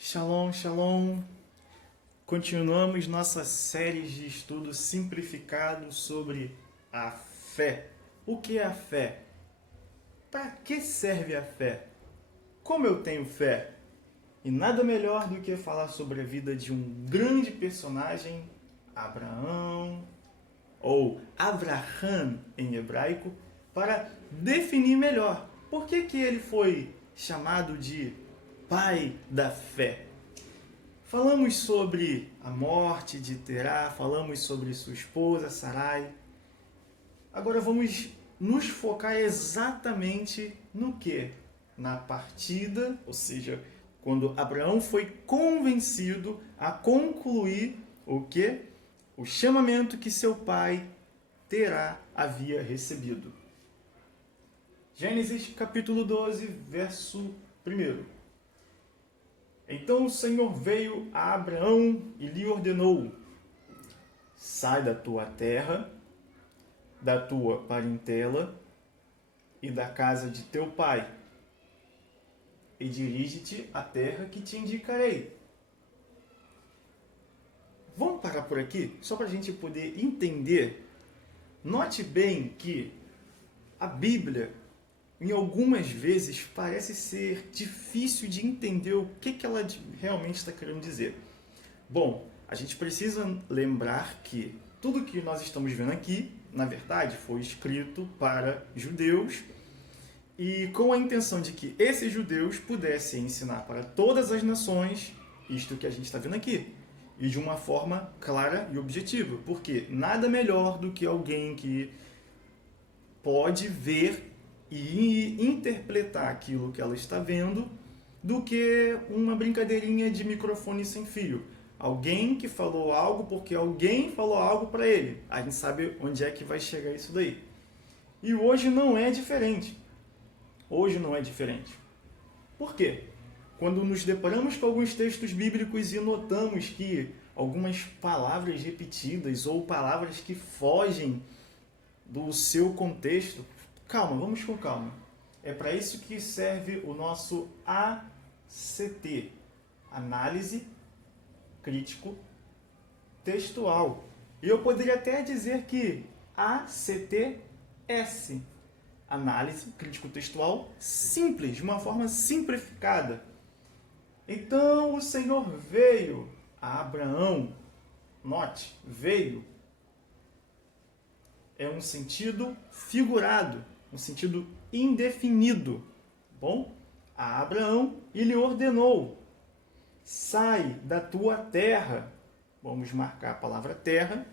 Shalom, shalom. Continuamos nossa série de estudos simplificados sobre a fé. O que é a fé? Para que serve a fé? Como eu tenho fé? E nada melhor do que falar sobre a vida de um grande personagem, Abraão, ou Abraham em hebraico, para definir melhor por que ele foi chamado de pai da fé. Falamos sobre a morte de Terá, falamos sobre sua esposa Sarai. Agora vamos nos focar exatamente no que? Na partida, ou seja, quando Abraão foi convencido a concluir o que? O chamamento que seu pai Terá havia recebido. Gênesis capítulo 12, verso 1. Então o Senhor veio a Abraão e lhe ordenou: sai da tua terra, da tua parentela e da casa de teu pai, e dirige-te à terra que te indicarei. Vamos parar por aqui, só para a gente poder entender. Note bem que a Bíblia, em algumas vezes, parece ser difícil de entender o que ela realmente está querendo dizer. Bom, a gente precisa lembrar que tudo que nós estamos vendo aqui, na verdade, foi escrito para judeus e com a intenção de que esses judeus pudessem ensinar para todas as nações isto que a gente está vendo aqui. E de uma forma clara e objetiva. Porque nada melhor do que alguém que pode ver e interpretar aquilo que ela está vendo do que uma brincadeirinha de microfone sem fio. Alguém que falou algo porque alguém falou algo para ele. A gente sabe onde é que vai chegar isso daí. E hoje não é diferente. Hoje não é diferente. Por quê? Quando nos deparamos com alguns textos bíblicos e notamos que algumas palavras repetidas ou palavras que fogem do seu contexto, calma, vamos com calma. É para isso que serve o nosso ACT, Análise Crítico Textual. E eu poderia até dizer que ACTS, Análise Crítico Textual Simples, de uma forma simplificada. Então o Senhor veio a Abraão, note, veio, é um sentido figurado, um sentido indefinido, bom? A Abraão e lhe ordenou: sai da tua terra, vamos marcar a palavra terra,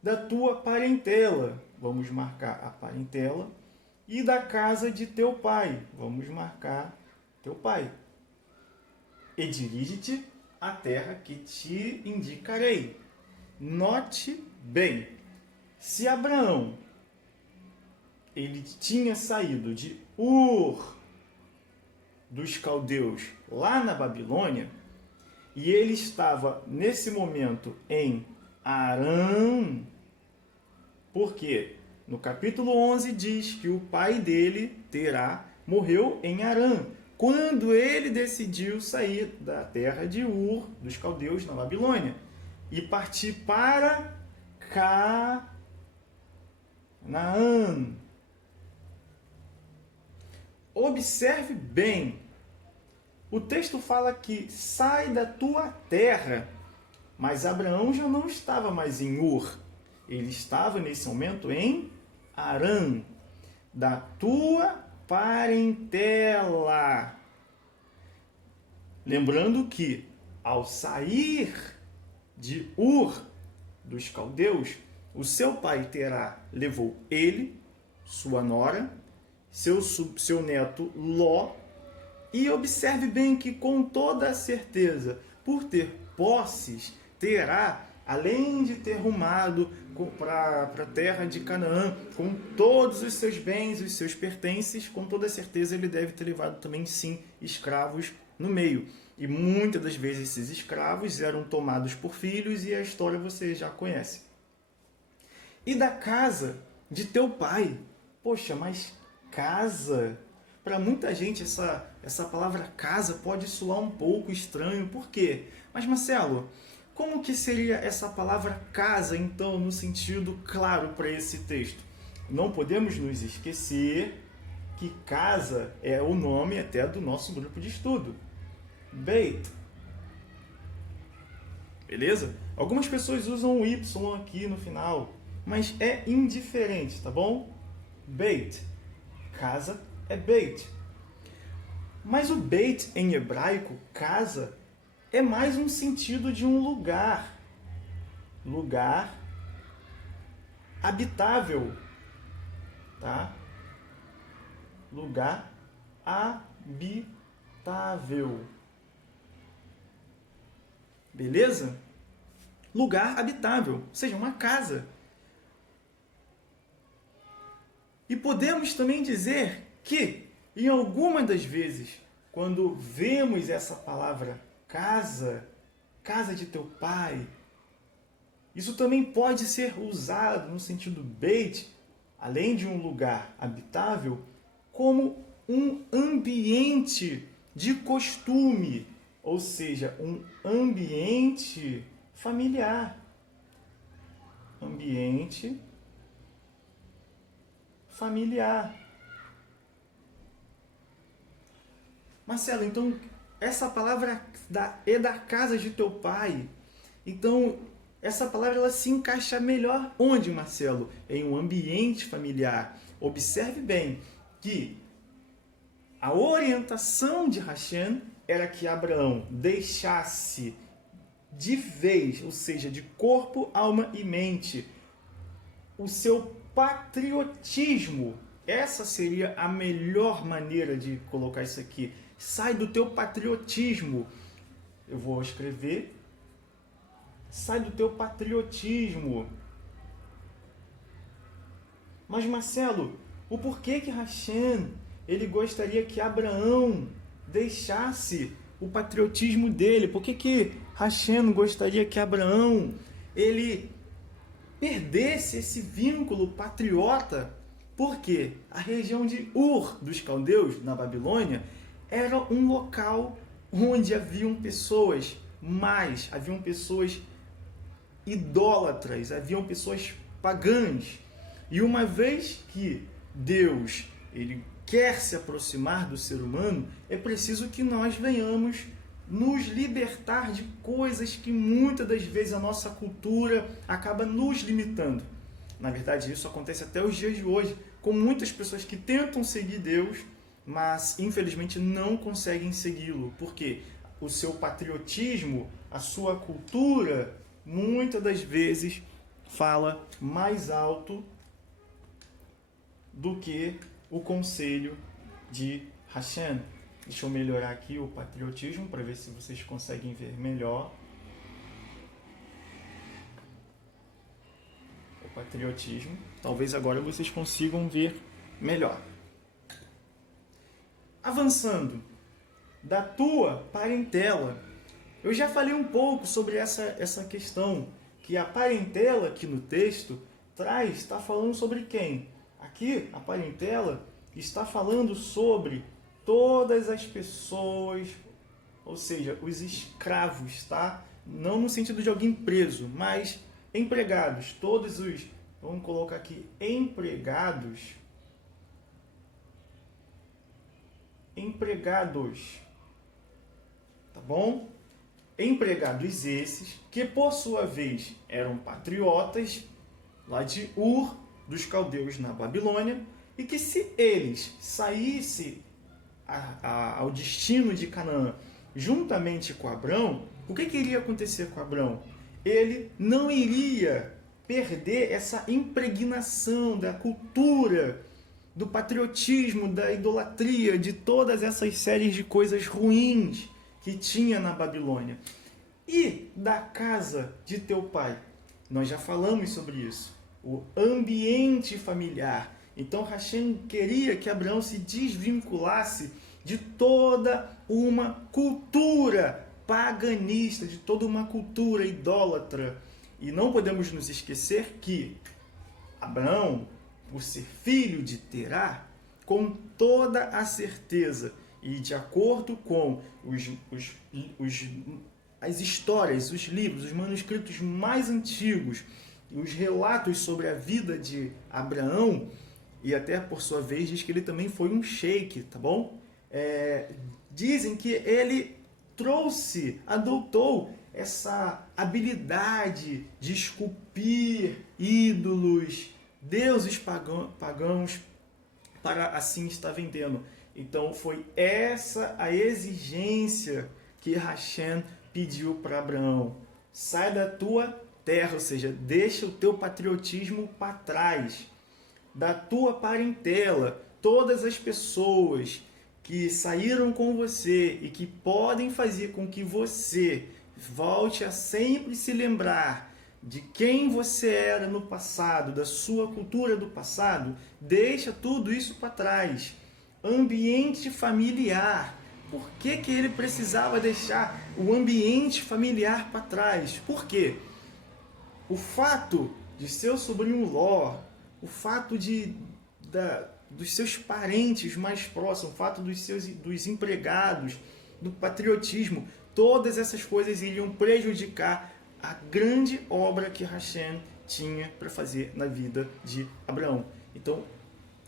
da tua parentela, vamos marcar a parentela, e da casa de teu pai, vamos marcar teu pai. E dirige-te à terra que te indicarei. Note bem, se Abraão ele tinha saído de Ur dos caldeus lá na Babilônia, e ele estava nesse momento em Harã, porque no capítulo 11 diz que o pai dele, Terá, morreu em Harã, quando ele decidiu sair da terra de Ur, dos caldeus, na Babilônia, e partir para Canaã. Observe bem, o texto fala que sai da tua terra, mas Abraão já não estava mais em Ur, ele estava nesse momento em Harã, da tua parentela. Lembrando que ao sair de Ur dos caldeus, o seu pai Terá levou ele, sua nora, seu neto Ló, e observe bem que com toda a certeza, por ter posses, Terá, além de ter rumado para a terra de Canaã, com todos os seus bens, os seus pertences, com toda certeza ele deve ter levado também, sim, escravos no meio. E muitas das vezes esses escravos eram tomados por filhos, e a história você já conhece. E da casa de teu pai. Poxa, mas casa? para muita gente essa palavra casa pode soar um pouco estranho. Por quê? Mas Marcelo, como que seria essa palavra casa, então, no sentido claro para esse texto? Não podemos nos esquecer que casa é o nome até do nosso grupo de estudo. Beit. Beleza? Algumas pessoas usam o Y aqui no final, mas é indiferente, tá bom? Beit. Casa é Beit. Mas o Beit em hebraico, casa, é mais um sentido de um lugar. Lugar habitável. Tá? Lugar habitável. Beleza? Lugar habitável, ou seja, uma casa. E podemos também dizer que, em algumas das vezes, quando vemos essa palavra casa, casa de teu pai, isso também pode ser usado no sentido beit, além de um lugar habitável, como um ambiente de costume, ou seja, um ambiente familiar. Ambiente familiar. Marcelo, então essa palavra é da casa de teu pai. Então, essa palavra ela se encaixa melhor onde, Marcelo? Em um ambiente familiar. Observe bem que a orientação de Hashem era que Abraão deixasse de vez, ou seja, de corpo, alma e mente, o seu patriotismo. Essa seria a melhor maneira de colocar isso aqui. Sai do teu patriotismo. Eu vou escrever. Sai do teu patriotismo. Mas Marcelo, o porquê que Hashem ele gostaria que Abraão deixasse o patriotismo dele? Por que Hashem gostaria que Abraão ele perdesse esse vínculo patriota? Porque a região de Ur dos caldeus, na Babilônia, era um local onde haviam pessoas haviam pessoas idólatras, haviam pessoas pagãs. E uma vez que Deus ele quer se aproximar do ser humano, é preciso que nós venhamos nos libertar de coisas que muitas das vezes a nossa cultura acaba nos limitando. Na verdade, isso acontece até os dias de hoje, com muitas pessoas que tentam seguir Deus, mas infelizmente não conseguem segui-lo, porque o seu patriotismo, a sua cultura, muitas das vezes fala mais alto do que o conselho de Hashem. Deixa eu melhorar aqui o patriotismo para ver se vocês conseguem ver melhor. O patriotismo. Talvez agora vocês consigam ver melhor. Avançando. Da tua parentela. Eu já falei um pouco sobre essa questão, que a parentela aqui no texto está falando sobre quem? Aqui, a parentela está falando sobre todas as pessoas, ou seja, os escravos, tá? Não no sentido de alguém preso, mas empregados. Todos os, vamos colocar aqui, empregados. Tá bom? Empregados esses, que por sua vez eram patriotas, lá de Ur, dos caldeus na Babilônia, e que se eles saíssem ao destino de Canaã juntamente com Abrão, o que iria acontecer com Abrão? Ele não iria perder essa impregnação da cultura, do patriotismo, da idolatria, de todas essas séries de coisas ruins que tinha na Babilônia. E da casa de teu pai? Nós já falamos sobre isso. O ambiente familiar. Então Hashem queria que Abraão se desvinculasse de toda uma cultura paganista, de toda uma cultura idólatra. E não podemos nos esquecer que Abraão, por ser filho de Terá, com toda a certeza e de acordo com as histórias, os livros, os manuscritos mais antigos, os relatos sobre a vida de Abraão, e até por sua vez diz que ele também foi um sheik, tá bom? Dizem que ele adotou essa habilidade de esculpir ídolos, deuses pagãos, para assim estar vendendo. Então foi essa a exigência que Hashem pediu para Abraão. Sai da tua terra, ou seja, deixa o teu patriotismo para trás, da tua parentela, todas as pessoas que saíram com você e que podem fazer com que você volte a sempre se lembrar de quem você era no passado, da sua cultura do passado, deixa tudo isso para trás. Ambiente familiar. Por que ele precisava deixar o ambiente familiar para trás? Por quê? O fato de seu sobrinho Ló, o fato dos seus parentes mais próximos, o fato dos empregados, do patriotismo, todas essas coisas iriam prejudicar a grande obra que Hashem tinha para fazer na vida de Abraão. Então,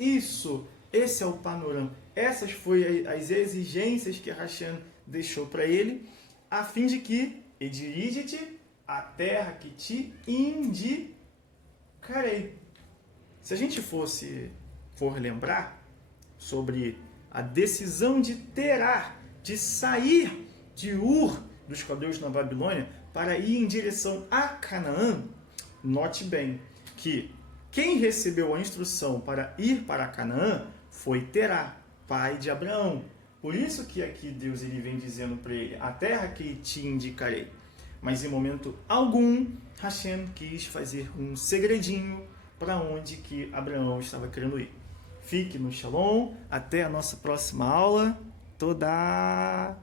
esse é o panorama. Essas foram as exigências que Hashem deixou para ele, a fim de que dirige-te a terra que te indicarei. Se a gente for lembrar sobre a decisão de Terá, de sair de Ur dos caldeus na Babilônia para ir em direção a Canaã, note bem que quem recebeu a instrução para ir para Canaã foi Terá, pai de Abraão. Por isso que aqui Deus ele vem dizendo para ele, a terra que te indicarei. Mas em momento algum, Hashem quis fazer um segredinho para onde que Abraão estava querendo ir. Fique no Shalom, até a nossa próxima aula. Toda!